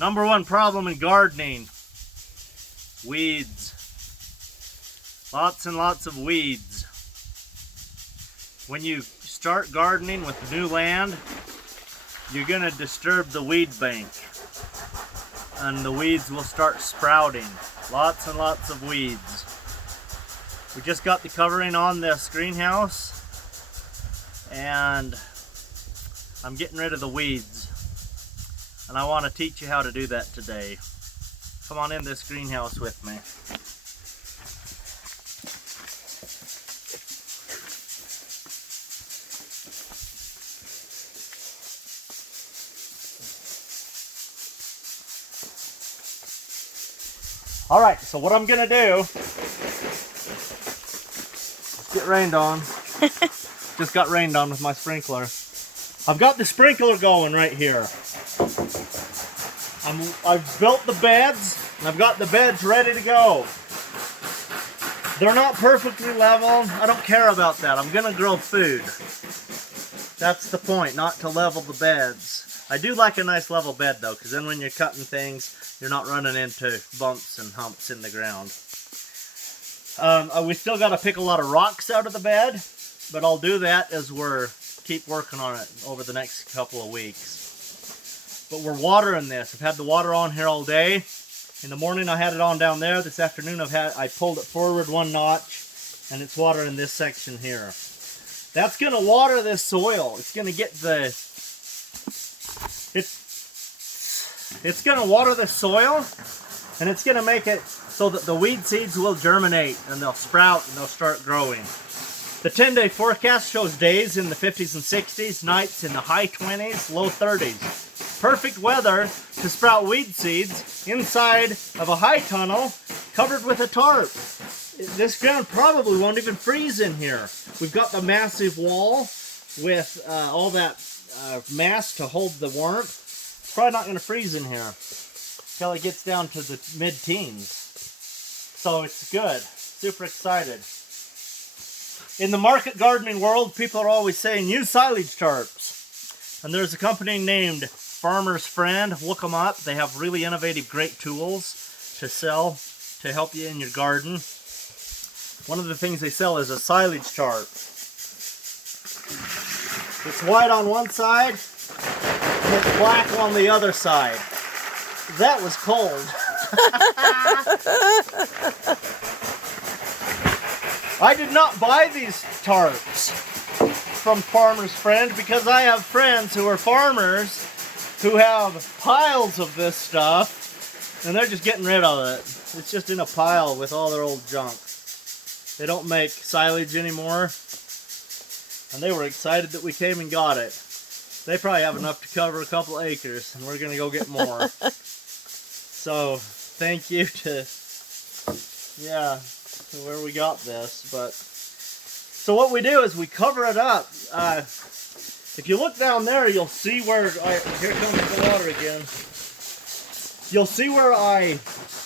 Number one problem in gardening, weeds. Lots and lots of weeds. When you start gardening with new land, you're going to disturb the weed bank, and the weeds will start sprouting. Lots and lots of weeds. We just got the covering on this greenhouse, and I'm getting rid of the weeds. And I want to teach you how to do that today. Come on in this greenhouse with me. All right, so what I'm gonna do, let's get rained on. Just got rained on with my sprinkler. I've got the sprinkler going right here. I've built the beds, and I've got the beds ready to go. They're not perfectly level. I don't care about that. I'm gonna grow food. That's the point, not to level the beds. I do like a nice level bed though, because then when you're cutting things, you're not running into bumps and humps in the ground. We still got to pick a lot of rocks out of the bed, but I'll do that as keep working on it over the next couple of weeks. But we're watering this. I've had the water on here all day. In the morning I had it on down there. This afternoon I pulled it forward one notch, and it's watering this section here. That's going to water this soil. It's going to get it's going to water the soil, and it's going to make it so that the weed seeds will germinate, and they'll sprout, and they'll start growing. The 10-day forecast shows days in the 50s and 60s, nights in the high 20s, low 30s. Perfect weather to sprout weed seeds inside of a high tunnel covered with a tarp. This ground probably won't even freeze in here. We've got the massive wall with all that mass to hold the warmth. It's probably not going to freeze in here until it gets down to the mid-teens. So it's good. Super excited. In the market gardening world, people are always saying, use silage tarps. And there's a company named Farmer's Friend. Look them up. They have really innovative, great tools to sell to help you in your garden. One of the things they sell is a silage tarp. It's white on one side, and it's black on the other side. That was cold. I did not buy these tarps from Farmer's Friend because I have friends who are farmers who have piles of this stuff, and they're just getting rid of it. It's just in a pile with all their old junk. They don't make silage anymore, and they were excited that we came and got it. They probably have enough to cover a couple acres, and we're going to go get more. So, thank you to where we got this. But so what we do is we cover it up. If you look down there, you'll see where here comes the water again. You'll see where I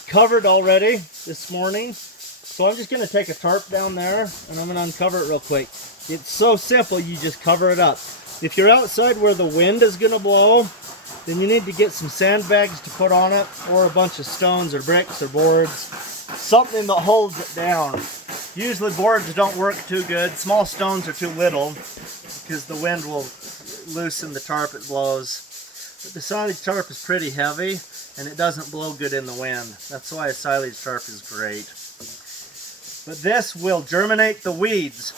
covered already this morning. So I'm just going to take a tarp down there, and I'm going to uncover it real quick. It's so simple, you just cover it up. If you're outside where the wind is going to blow, then you need to get some sandbags to put on it, or a bunch of stones or bricks or boards. Something that holds it down. Usually boards don't work too good. Small stones are too little because the wind will loosen the tarp it blows. But the silage tarp is pretty heavy, and it doesn't blow good in the wind. That's why a silage tarp is great. But this will germinate the weeds.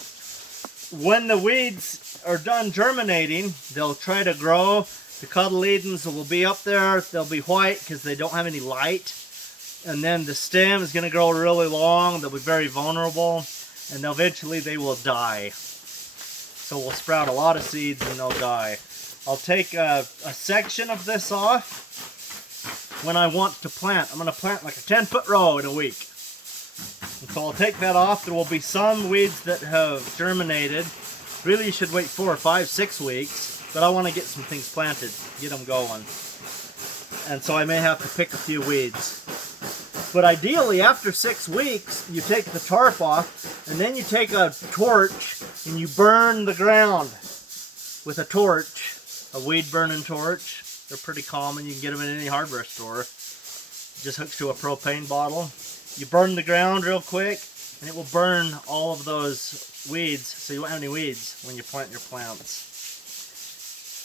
When the weeds are done germinating, they'll try to grow. The cotyledons will be up there. They'll be white because they don't have any light. And then the stem is going to grow really long. They'll be very vulnerable. And eventually they will die. So we'll sprout a lot of seeds and they'll die. I'll take a section of this off when I want to plant. I'm going to plant like a 10-foot row in a week. And so I'll take that off. There will be some weeds that have germinated. Really, you should wait 4, 5, 6 weeks. But I want to get some things planted, get them going. And so I may have to pick a few weeds. But ideally, after 6 weeks, you take the tarp off, and then you take a torch, and you burn the ground with a torch, a weed burning torch. They're pretty common. You can get them in any hardware store. It just hooks to a propane bottle. You burn the ground real quick, and it will burn all of those weeds, so you won't have any weeds when you plant your plants.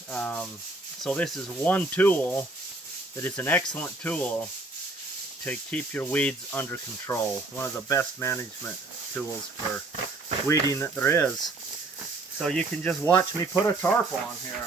So this is one tool that is an excellent tool to keep your weeds under control. One of the best management tools for weeding that there is. So you can just watch me put a tarp on here.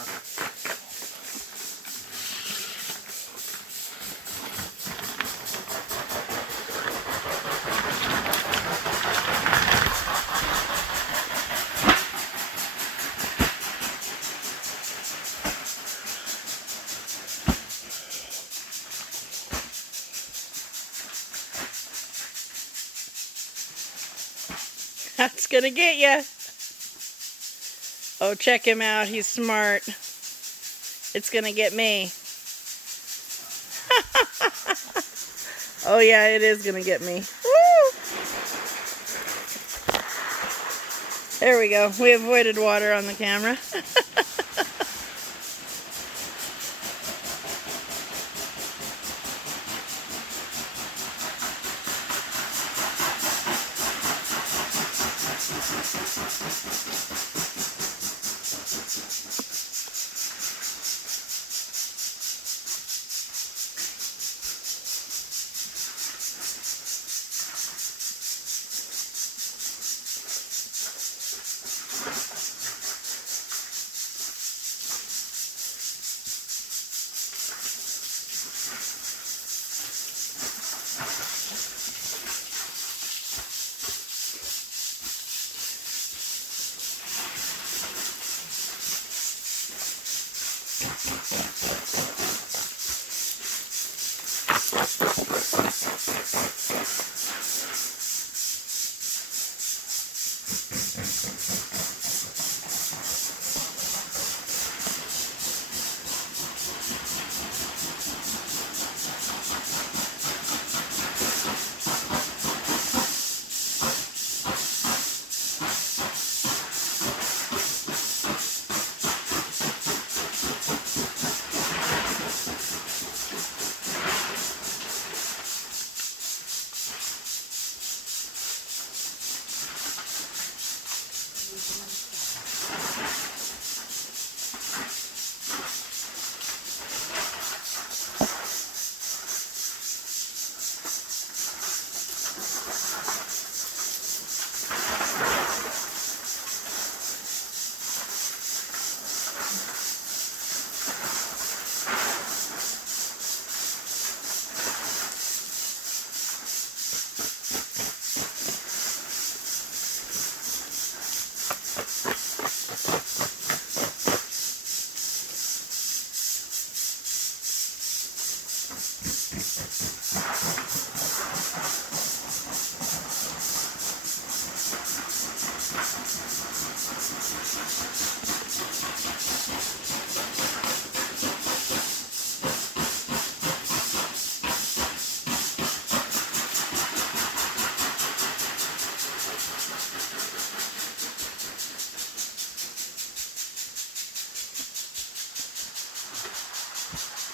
That's gonna get you. Oh, check him out. He's smart. It's gonna get me. Oh yeah, it is gonna get me. Woo! There we go. We avoided water on the camera.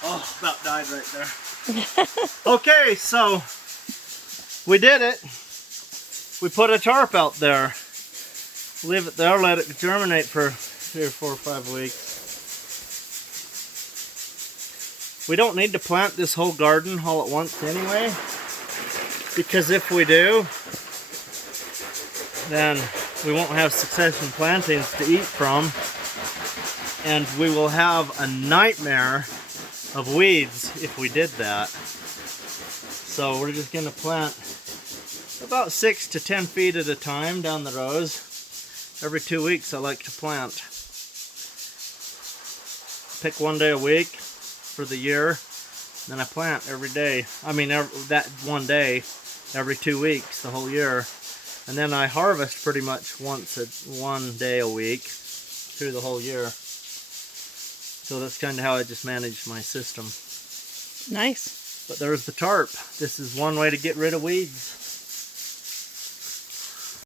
Oh, about died right there. Okay, so we did it. We put a tarp out there. Leave it there, let it germinate for 3 or 4 or 5 weeks. We don't need to plant this whole garden all at once anyway, because if we do, then we won't have succession plantings to eat from, and we will have a nightmare of weeds if we did that. So we're just going to plant about 6 to 10 feet at a time down the rows. Every 2 weeks I like to plant. Pick one day a week for the year, then I plant every day. I mean that one day every 2 weeks the whole year. And then I harvest pretty much one day a week through the whole year. So that's kind of how I just manage my system. Nice. But there's the tarp. This is one way to get rid of weeds.